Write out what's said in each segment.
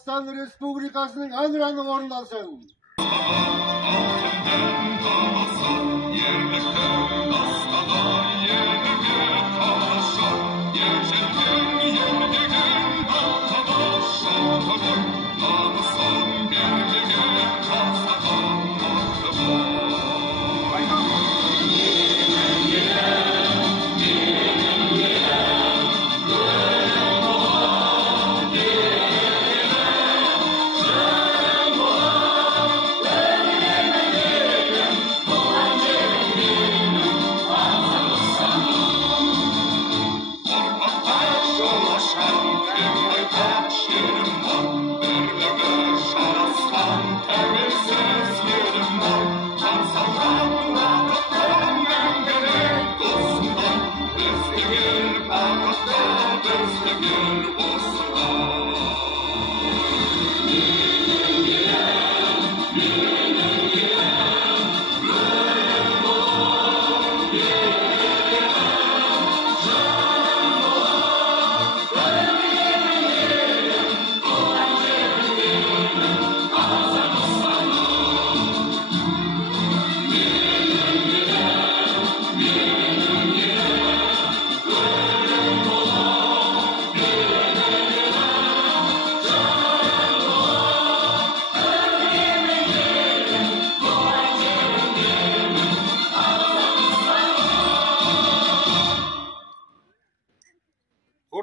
Қазақстан Республикасының әнұраны орындалсын.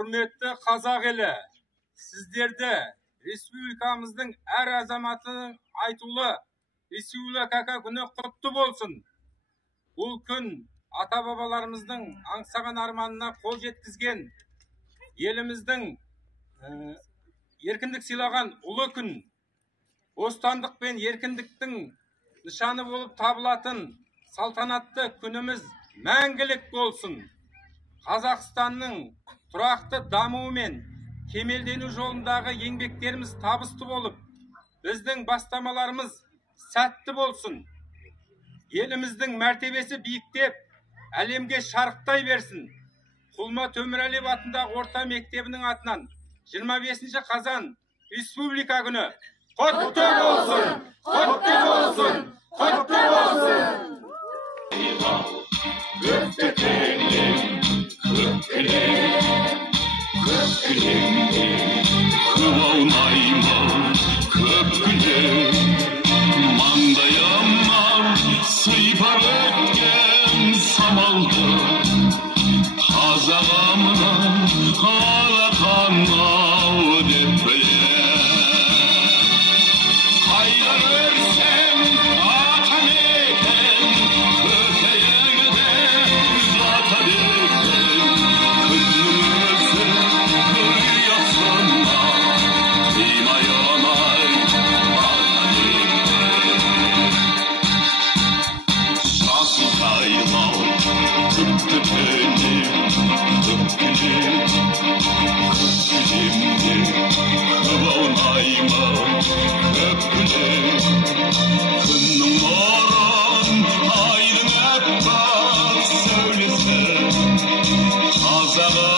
Hürmetli Қазақ елі, сіздерді республикамыздың әр азаматының айтулы республика күні құтты болсын. Бұл күн ата-бабаларымыздың аңсаған арманына қол жеткізген, еліміздің еркіндік сыйлаған ұлы күн. Бостандық пен еркіндіктің нышаны болып табылатын салтанатты күніміз мәңгілік болсын. Қазақстанның тұрақты дамуы мен кемелдену жолындағы еңбектеріміз табысты болып, біздің бастамаларымыз сәтті болсын. Еліміздің мәртебесі биіктеп, әлемге шарықтай берсін. Құлма Төмірәлиев атындағы орта мектебінің атынан 25 қазан республика күні құтты болсын! Құтты болсын! Құтты болсын! Қазақ